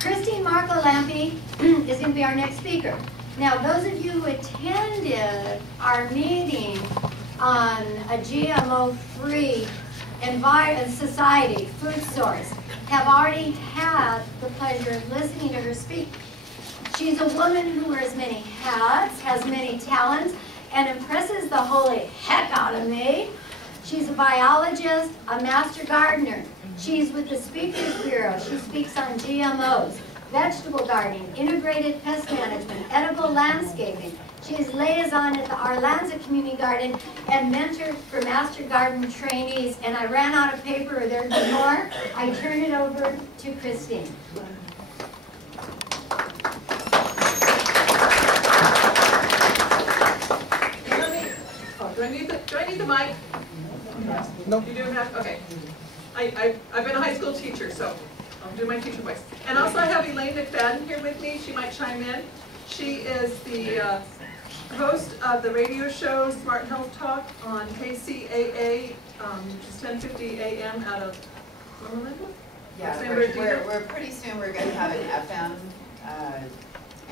Christine Marco-Lampe is going to be our next speaker. Now, those of you who attended our meeting on a GMO-free society, food source, have already had the pleasure of listening to her speak. She's a woman who wears many hats, has many talents, and impresses the holy heck out of me. She's a biologist, a master gardener. She's with the Speakers Bureau. She speaks on GMOs, vegetable gardening, integrated pest management, edible landscaping. She is liaison at the Arlanza Community Garden and mentor for master garden trainees. And I ran out of paper, or there'd be more. I turn it over to Christine. Do I need the mic? No. You do have, okay. I've been a high school teacher, so I'll do my teacher voice. And also I have Elaine McFadden here with me. She might chime in. She is the host of the radio show Smart Health Talk on KCAA, which is 1050 AM out of Loma Linda? Yeah, we're pretty soon we're going to have an FM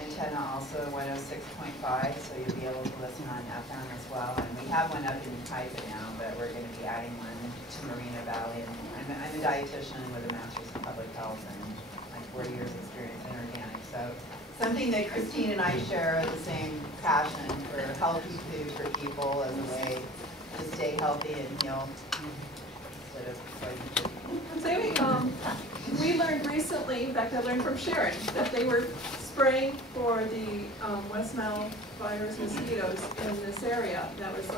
antenna, also 106.5, so you'll be able to listen on FM as well. And we have one up in Kaiser now, but we're going to be adding one to Marina Valley. And I'm a dietitian with a master's in public health and like 40 years experience in organics. So something that Christine and I share the same passion for healthy food for people as a way to stay healthy and heal instead of fighting. We learned recently, in fact I learned from Sharon, that they were spraying for the West Nile virus mosquitoes in this area. That was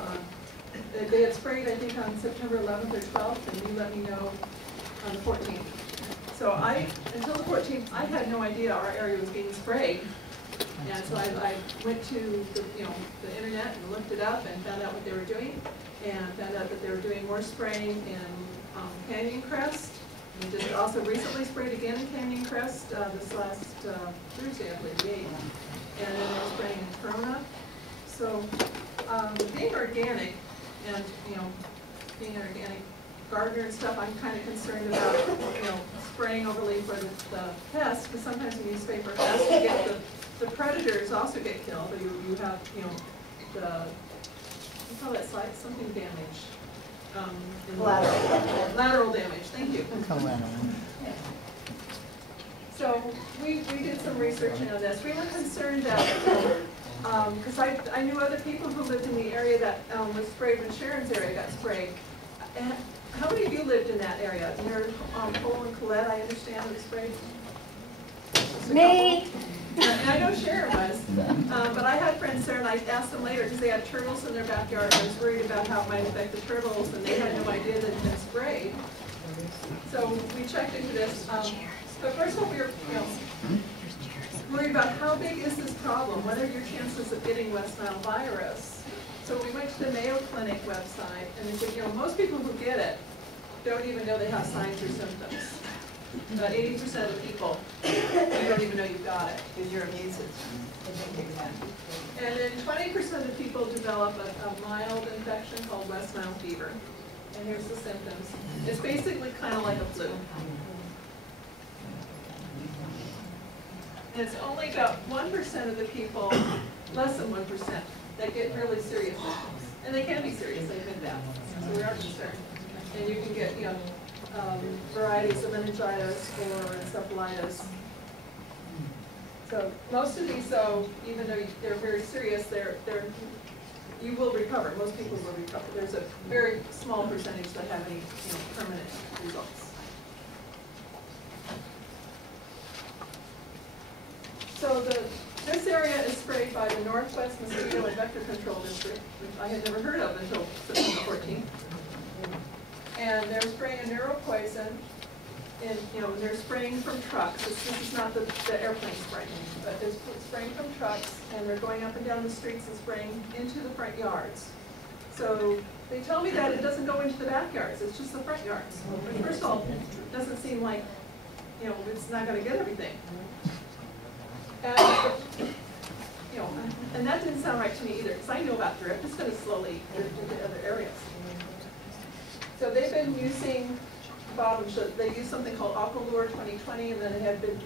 they had sprayed, I think, on September 11th or 12th, and you let me know on the 14th. So until the 14th, I had no idea our area was being sprayed. And so I went to the internet and looked it up and found out what they were doing, and found out that they were doing more spraying in Canyon Crest. We just also recently sprayed again in Canyon Crest this last Thursday, I believe, the 8th. And then they were spraying in Corona. So being organic and being an organic gardener and stuff, I'm kind of concerned about spraying overly for the pests, because sometimes when you spray for pests, you get the predators also get killed, or you have you call that something damage. Lateral damage, thank you. So we did some research into this. We were concerned that, because I knew other people who lived in the area that was sprayed when Sharon's area got sprayed. And how many of you lived in that area? Near Cole and Colette, I understand, was sprayed? Me. And I know Sharon was, but I had friends there, and I asked them later because they had turtles in their backyard. I was worried about how it might affect the turtles, and they had no idea that it had been sprayed. So we checked into this. But first of all, we were worried about how big is this problem? What are your chances of getting West Nile virus? So we went to the Mayo Clinic website, and they said, most people who get it don't even know they have signs or symptoms. About 80% of the people, you don't even know you've got it. Because your immune system kicks in. And then 20% of the people develop a mild infection called West Nile fever. And here's the symptoms. It's basically kind of like a flu. And it's only about 1% of the people, less than 1%, that get really serious symptoms. And they can be serious, they've been bad. So we are concerned. And you can get, varieties of meningitis or encephalitis. So most of these, though, even though they're very serious, you will recover. Most people will recover. There's a very small percentage that have any permanent results. So this area is sprayed by the Northwest Mosquito and Vector Control District, which I had never heard of until September 14th. And they're spraying a neuropoison, and they're spraying from trucks. This is not the airplane spraying, but they're spraying from trucks, and they're going up and down the streets and spraying into the front yards. So they tell me that it doesn't go into the backyards; it's just the front yards. Which, first of all, doesn't seem like it's not going to get everything. And that didn't sound right to me either, because I know about drift. It's going to slowly drift into other areas. So they've been using bottom shows, they use something called Aqualure 2020, and then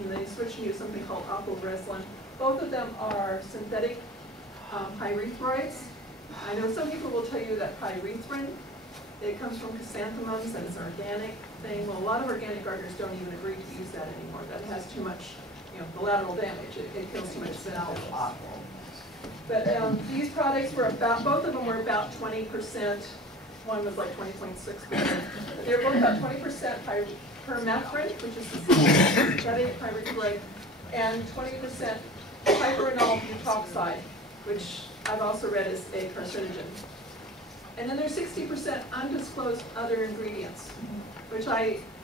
they switched and used something called Aquareslin. Both of them are synthetic pyrethroids. I know some people will tell you that pyrethrin, it comes from chrysanthemums and it's an organic thing. Well, a lot of organic gardeners don't even agree to use that anymore. That has too much, collateral damage. It kills too much spinach. But these products were both of them were about 20%. One was like 20.6%. They were both about 20% permethrin, which is the synthetic pyrethroid, and 20% piperonal butoxide, which I've also read is a carcinogen. And then there's 60% undisclosed other ingredients, which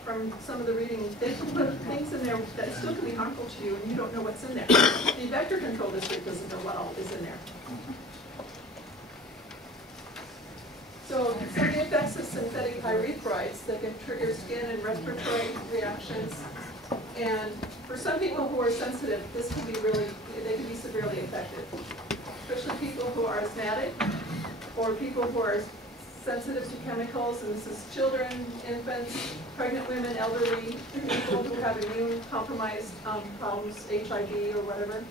from some of the reading, they can put things in there that still can be harmful to you and you don't know what's in there. The vector control district doesn't know what all is in there. So some of the effects of synthetic pyrethroids, they can trigger skin and respiratory reactions. And for some people who are sensitive, this can be they can be severely affected. Especially people who are asthmatic or people who are sensitive to chemicals, and this is children, infants, pregnant women, elderly, people who have immune compromised problems, HIV or whatever.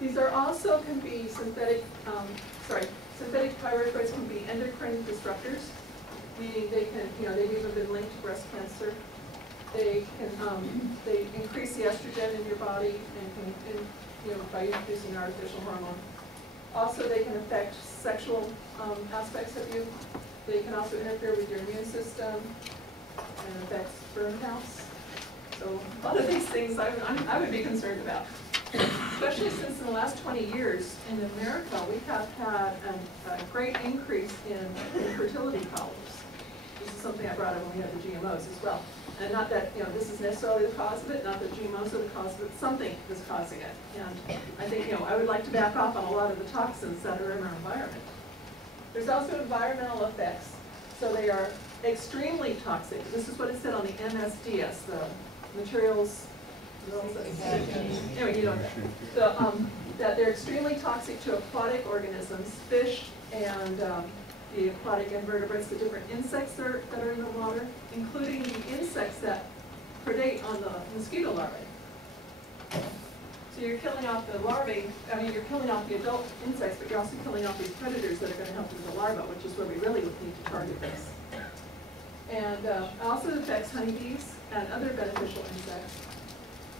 These are also can be synthetic pyrethroids can be endocrine disruptors, meaning they can, they've even been linked to breast cancer. They can, they increase the estrogen in your body and by introducing artificial hormone. Also, they can affect sexual aspects of you. They can also interfere with your immune system and affect sperm counts. So a lot of these things I would be concerned about. Especially since in the last 20 years in America, we have had a great increase in infertility problems. This is something I brought up when we had the GMOs as well. And not that, this is necessarily the cause of it, not that GMOs are the cause of it, something is causing it. And I think, I would like to back off on a lot of the toxins that are in our environment. There's also environmental effects. So they are extremely toxic. This is what it said on the MSDS, the materials. Anyway, that they're extremely toxic to aquatic organisms, fish, and the aquatic invertebrates, the different insects that are in the water, including the insects that predate on the mosquito larvae. So you're killing off the larvae, you're killing off the adult insects, but you're also killing off these predators that are going to help with the larva, which is where we really would need to target this. And also affects honeybees and other beneficial insects.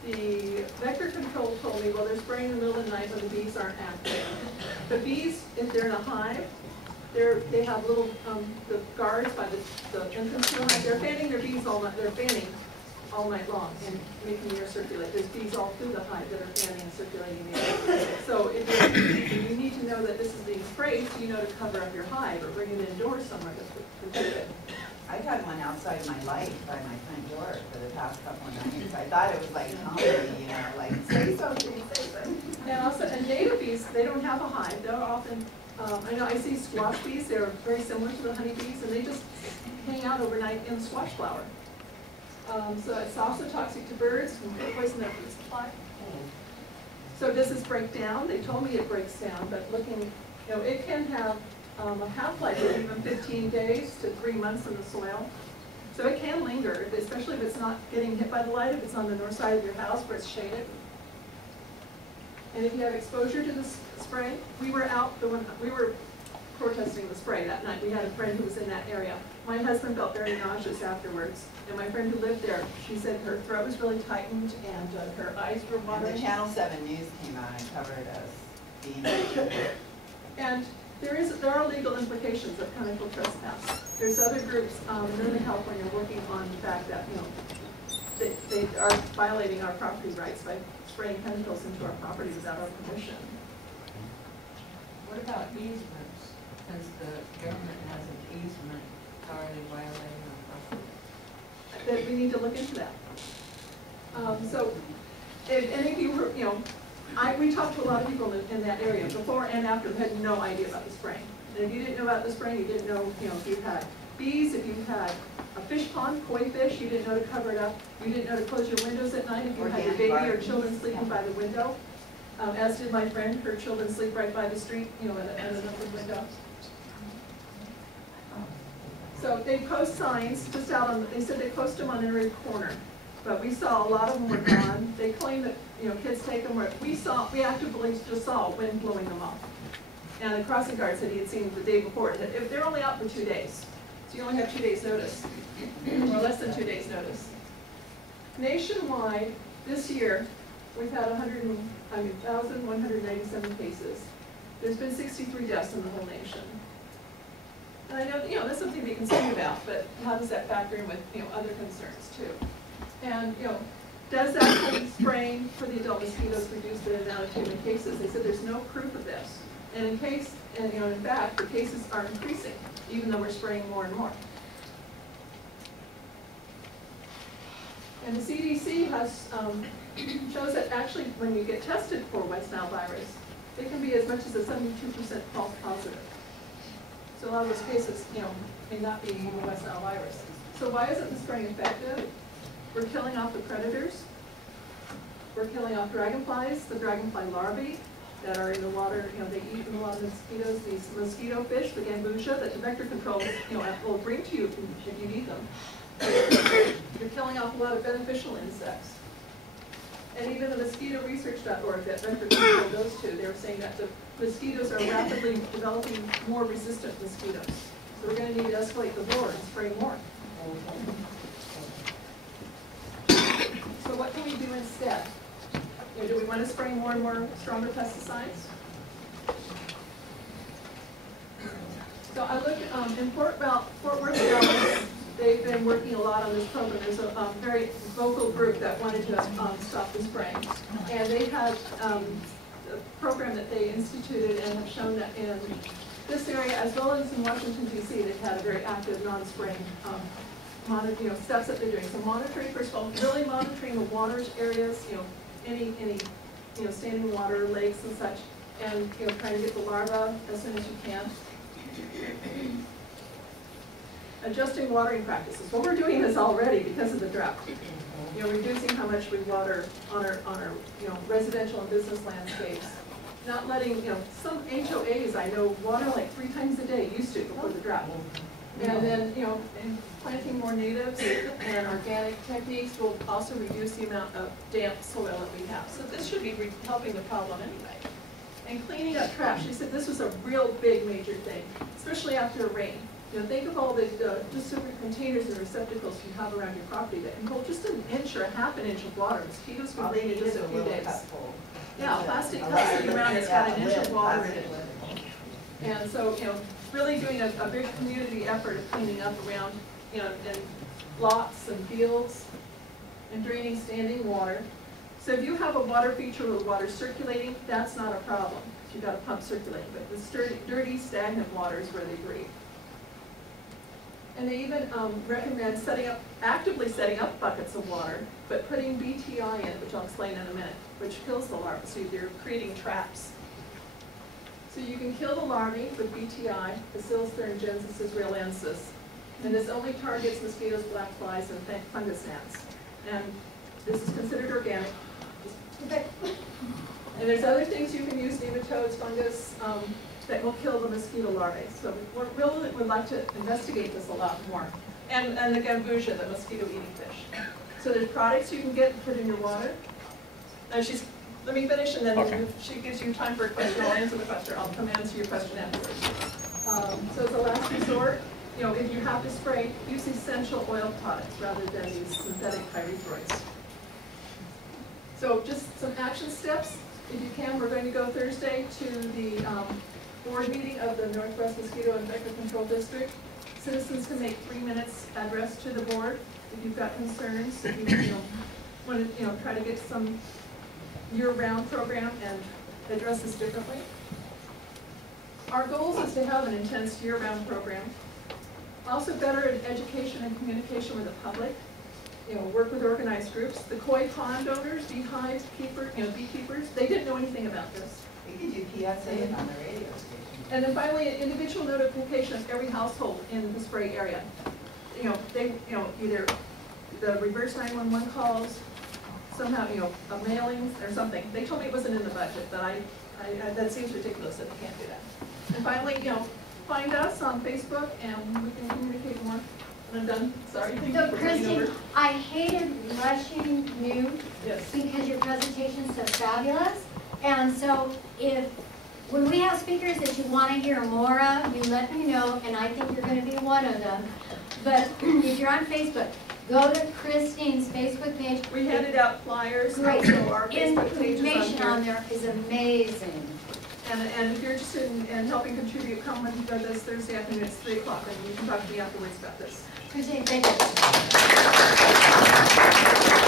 The vector control told me, well, they're spraying in the middle of the night when the bees aren't active. The bees, if they're in a hive, they have little the guards by the entrance to the hive. They're fanning their bees all night. They're fanning all night long and making the air circulate. There's bees all through the hive that are fanning and circulating the air. So if you need to know that this is being sprayed, so you know to cover up your hive or bring it indoors somewhere to protect it. I've had one outside my light by my front door for the past couple of nights. I thought it was like comedy, like say something, say something. And also, and native bees, they don't have a hive. They're often, I know I see squash bees. They're very similar to the honeybees, and they just hang out overnight in squash flower. So it's also toxic to birds and poison their food supply. So does this break down? They told me it breaks down, but looking, it can have a half-life of even 15 days to 3 months in the soil. So it can linger, especially if it's not getting hit by the light, if it's on the north side of your house where it's shaded. And if you have exposure to this spray, we were protesting the spray that night. We had a friend who was in that area. My husband felt very nauseous afterwards. And my friend who lived there, she said her throat was really tightened and her eyes were watering. And the Channel 7 News came out and covered us being And there are legal implications of chemical trespass. There's other groups in California working on the fact that they are violating our property rights by spraying chemicals into our property without our permission. What about easements? Since the government has an easement, how are they violating our property? That we need to look into that. So, if any of you were, we talked to a lot of people in that area before and after who had no idea about the spraying. And if you didn't know about the spraying, you didn't know, if you had bees, if you had a fish pond, koi fish, you didn't know to cover it up. You didn't know to close your windows at night if you had your baby or children sleeping by the window. As did my friend, her children sleep right by the street, at an open window. So they post signs just out on, they said they post them on every corner. But we saw a lot of them were gone. They claim that, kids take them where, we actively just saw wind blowing them off. And the crossing guard said he had seen the day before. If they're only out for 2 days, so you only have 2 days notice, or less than 2 days notice. Nationwide, this year, we've had 1,197 cases. There's been 63 deaths in the whole nation. And I know, that's something to be concerned about, but how does that factor in with, other concerns too? And, does actually spraying for the adult mosquitoes reduce the amount of human cases? They said there's no proof of this. And in fact, the cases are increasing, even though we're spraying more and more. And the CDC has shows that actually when you get tested for West Nile virus, it can be as much as a 72% false positive. So a lot of those cases, may not be even West Nile virus. So why isn't the spraying effective? We're killing off the predators. We're killing off dragonflies, the dragonfly larvae that are in the water. They eat a lot of mosquitoes. These mosquito fish, the gambusia, that the vector control, will bring to you if you eat them. You're killing off a lot of beneficial insects. And even the mosquitoresearch.org that vector control goes to, they were saying that the mosquitoes are rapidly developing more resistant mosquitoes. So we're going to need to escalate the board and spray more. So what can we do instead? Do we want to spray more and more stronger pesticides? So I look in Fort Worth, Dallas, they've been working a lot on this program. There's a very vocal group that wanted to stop the spraying. And they had a program that they instituted and have shown that in this area, as well as in Washington, D.C., they've had a very active non-spraying steps that they're doing. So monitoring, first of all, really monitoring the waters areas, any standing water, lakes and such, and trying to get the larvae as soon as you can. Adjusting watering practices. Well, we're doing this already because of the drought. Reducing how much we water on our residential and business landscapes. Not letting, some HOAs I know water like 3 times a day, used to before the drought. And then, and planting more natives and organic techniques will also reduce the amount of damp soil that we have. So this should be helping the problem anyway. And cleaning up trash. She said this was a real big major thing, especially after a rain. Think of all the just different containers and receptacles you have around your property that can hold just an inch or a half an inch of water. Mosquitoes can lay in just a few days. Yeah, plastic cup sitting around that's got an inch of water in it. And so, really doing a big community effort of cleaning up around, in lots and fields and draining standing water. So if you have a water feature where the water's circulating, that's not a problem. You've got a pump circulating, but the dirty, stagnant water is where they breed. And they even recommend actively setting up buckets of water, but putting BTI in, which I'll explain in a minute, which kills the larvae, so you're creating traps. So you can kill the larvae with BTI, Bacillus thuringiensis israelensis, and this only targets mosquitoes, black flies, and fungus gnats. And this is considered organic. And there's other things you can use, nematodes, fungus, that will kill the mosquito larvae. So we really would like to investigate this a lot more. And the gambusia, the mosquito-eating fish. So there's products you can get and put in your water. Let me finish, and then if she gives you time for a question, I'll answer the question. I'll come answer your question afterwards. So as a last resort, if you have to spray, use essential oil products rather than these synthetic pyrethroids. So just some action steps. If you can, we're going to go Thursday to the board meeting of the Northwest Mosquito and Vector Control District. Citizens can make 3 minutes address to the board if you've got concerns. If you want to try to get some year-round program and address this differently. Our goals is to have an intense year-round program. Also better education and communication with the public. Work with organized groups. The koi pond owners, beehives, beekeepers, they didn't know anything about this. We could do PSA on the radio station. And then finally, an individual notification of every household in the spray area. Either the reverse 911 calls, somehow, a mailing or something. They told me it wasn't in the budget, but that seems ridiculous that they can't do that. And finally, find us on Facebook and we can communicate more. And I'm done, sorry. Thank you So for taking Christine, over. I hated rushing you Yes. because your presentation's so fabulous. And so when we have speakers that you want to hear more of, you let me know, and I think you're going to be one of them. But if you're on Facebook, go to Christine's Facebook page. We handed out flyers, Great. so our Facebook page is on Information on here. there is amazing. And if you're interested in helping contribute, come and go this Thursday afternoon, it's 3 o'clock, and you can talk to me afterwards about this. Christine, thank you.